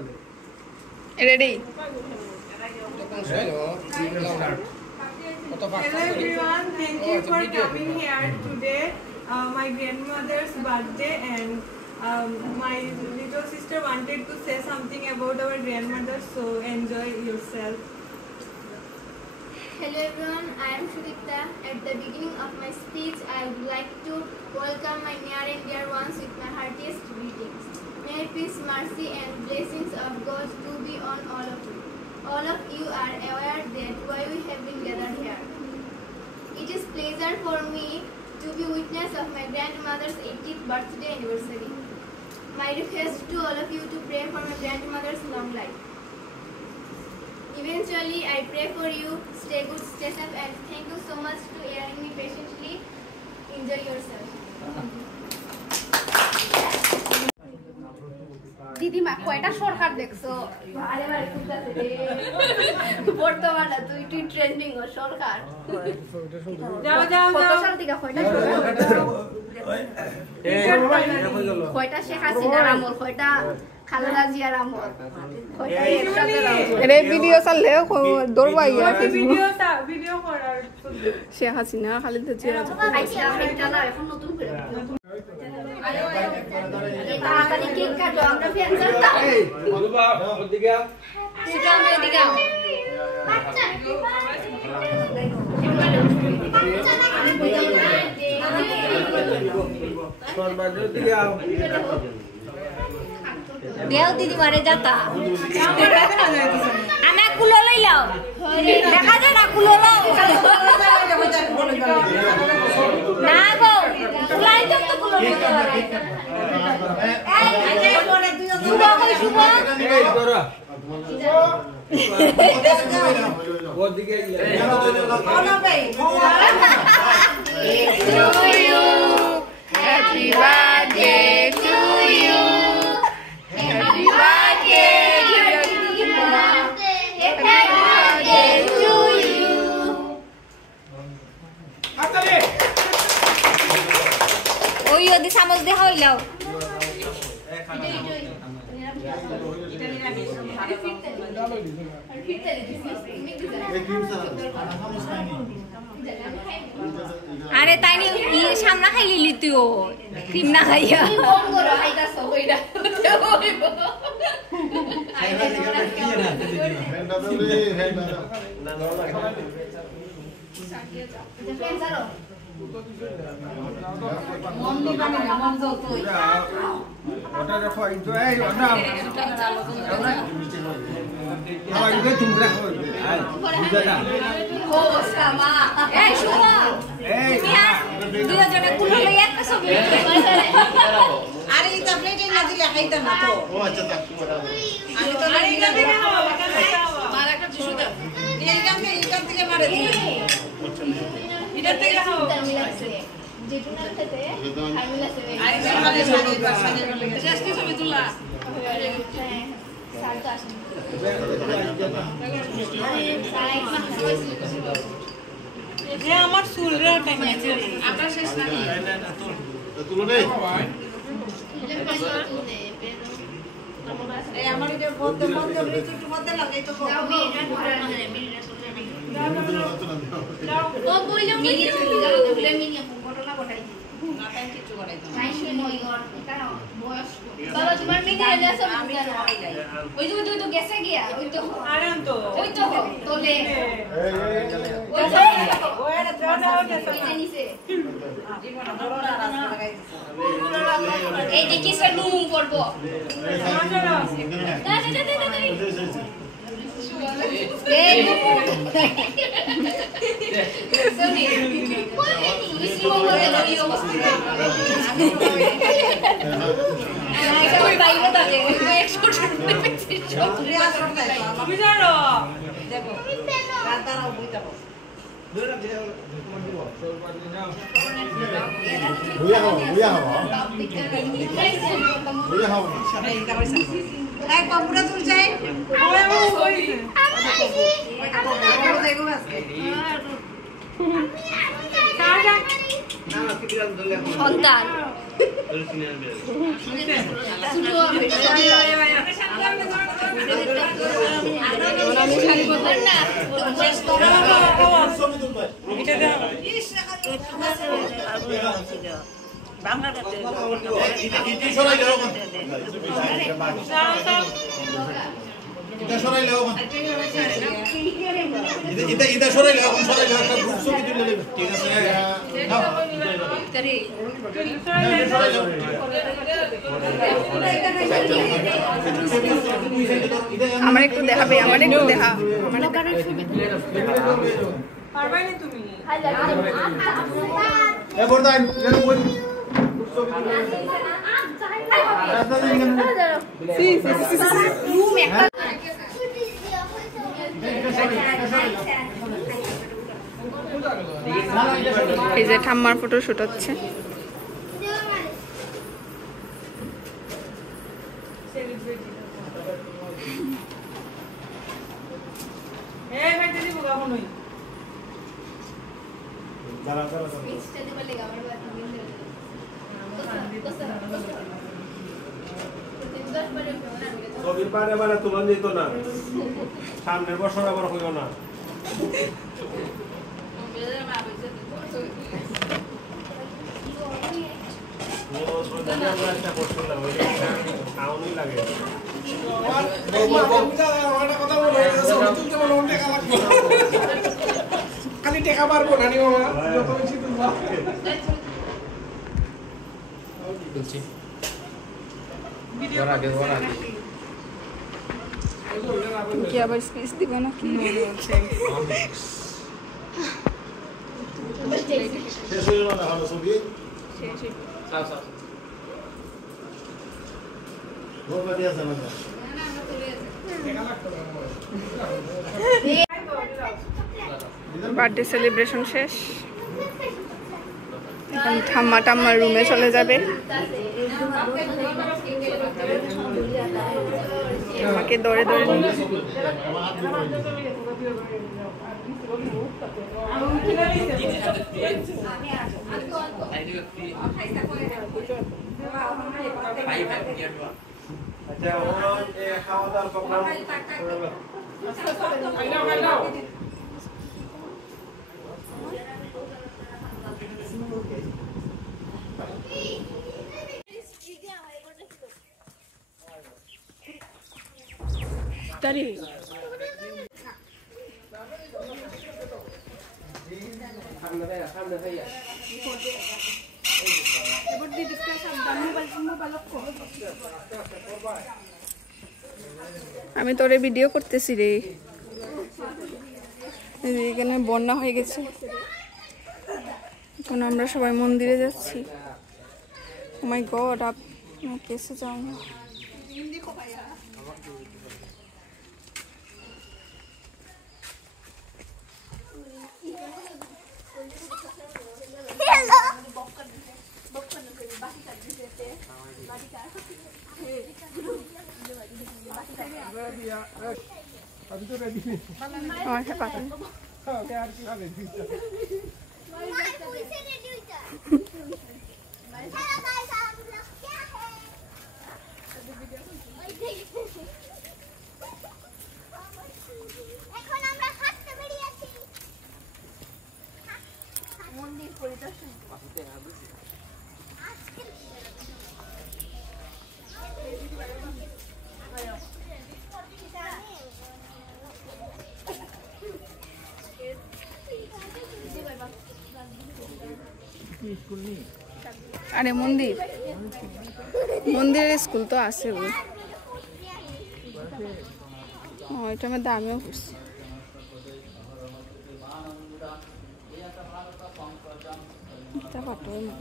Ready? Hello everyone, thank you for coming here today. My grandmother's birthday, and my little sister wanted to say something about our grandmother, so enjoy yourself. Hello everyone, I am Shudipta. At the beginning of my speech, I would like to welcome my near and dear ones with my heartiest greetings. May peace, mercy and blessings of God to be on all of you. All of you are aware that why we have been gathered here. It is pleasure for me to be witness of my grandmother's 80th birthday anniversary. My request to all of you to pray for my grandmother's long life. Eventually, I pray for you. Stay good, stay safe, and thank you so much to hearing me patiently. Enjoy yourself. দিদিমা কয়টা সরকার দেখছো আরে বারে খুঁজতে দে বর্তমানে তুই trending ও সরকার যাও যাও কত সাল থেকে কয়টা সরকার কয়টা শেখ হাসিনার আমল কয়টা খালেদা জিয়ার আমল কয়টা একসাথে রে ভিডিও চাললে দৌড়বা ইয়া ভিডিও করার শেখ হাসিনা খালেদা জিয়া আইসা একটা না এখন নতুন করে তাড়াতাড়ি কেক কাটো আমরা ফ্যান্সার না এই বলবা ওদিকে ঠিক আছে এদিকে বাচ্চা সরবাজের দিকে আও দেও দিদি মারে যাতা আমি কুলো লইলাও দেখা যায় না কুলো লাও না গো কুলাই তো কুলো লইতে পারে এই পরে তুই শুভ কই শুভ এই ধরো ওদিকে বলো ভাই Happy birthday to you. Happy birthday to you. ওই ওদি চামচ দে হইলাও আরে তাই নি সামনা খাইলি লি তুইও ক্রিম না খাইয়া কোন গরো খাইতাছ ওইটা হইব আইবা দিকে কি না হেন্ডা বলে হেন্ডা না না সাকিয়া মন দিবানি না মন যাও তুই ওটা রাখো এই তো এই না আমার ইবে তোমরা কই বুঝা না ও সামা এই শুনো এই দুই জনে কুলো লই একটা ছবি আরে এটা প্লেটে না দিলে খাইতা না তো ও আচ্ছা তা আমি তো আরে এটা থেকে খাওয়া মার একটা টিস্যু দাও এইখান থেকে মারে দিই এটা থেকে খাওয়া যেটুনা খেতে আর মিলাছে আরে মানে সাজে জাস্টি ছবি তুলা সার তো আসে যে আমার চুল রে টাইমাইছে আপনার শেষ না তুলো নেই এই আমার এটা বদ্ধ বন্ধ রয়েছে একটু মধ্যে লাগাই তো ও কইলো মিনি তুলে মিনি ঘটনা ঘটাই না তাই কিছু করাই দাও নাই সময় গর এটা বয়স বাবা তোমার মিনি এলে সব আমি খাই যাই ওই তো গেছে গিয়া ওই তো আরাম তো ওই তো তোলে ওই তো ওই এটা জানা হচ্ছে ওই নিচে জীবন বড়রা রাস্তা লাগাই এই দেখি সে নুম করব এই সনি বিসি মঙ্গলে লাগি অবস্থিত আমি কই বাইরে দাঁড়ে ওই 100 বেশি সব রিয়াজ করতে তুমি জানো দেখো রাতারাও বইতা বস এই কপুরা তুল যাই ওই ওই দেখো আজকে সন্তান ওই আমার একটু দেখাবে আমার একটু দেখা পারবাইনি তুমি এই যে ঠাম্মার ফটো শুট হচ্ছে ছবির পারে মানে তুলন দিত না সামনের বছর আবার হইল না খালি টেকা পারবো না যত বেশি কি আবার স্পেস দিবে না কি শেষ হইল না ভালো ছবি বার্থডে সেলিব্রেশন শেষ এখন ঠাম্মা টাম্মার রুমে চলে যাবে আমাকে দৌড়ে দৌড়ে আচ্ছা খাওয়া দাওয়ার প্রোগ্রাম তারি আমি তোরে ভিডিও করতেছি রে এখানে বন্যা হয়ে গেছে এখন আমরা সবাই মন্দিরে যাচ্ছি ও মাই গড আপ कैसे जाऊंगा अभी तो रेडी है और है पापा यार की खाने दी মন্দির পরিদর্শন अरे मंदिर मंदिर स्कूल तो आसे এটা আমার দামেও পড়ছে এটা কত না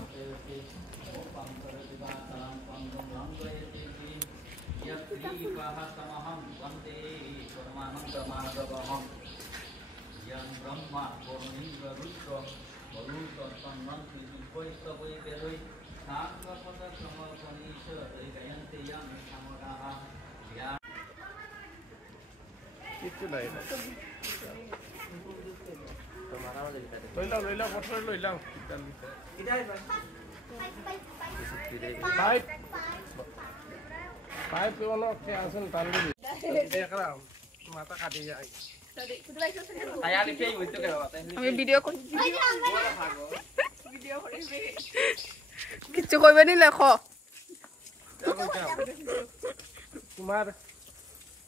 कितने लाएगा लोइला फोटो लोइला पाइप पाइप पे वाला क्या आसन ताल दी देख रहा हूँ माता काटी जाएगी আমি ভিডিও করি কিচ্ছু কইবে নি লেখ তোমার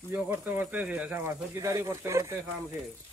ইয়ে করতে করতে শেষ আমার চকিদারি করতে করতে কাম শেষ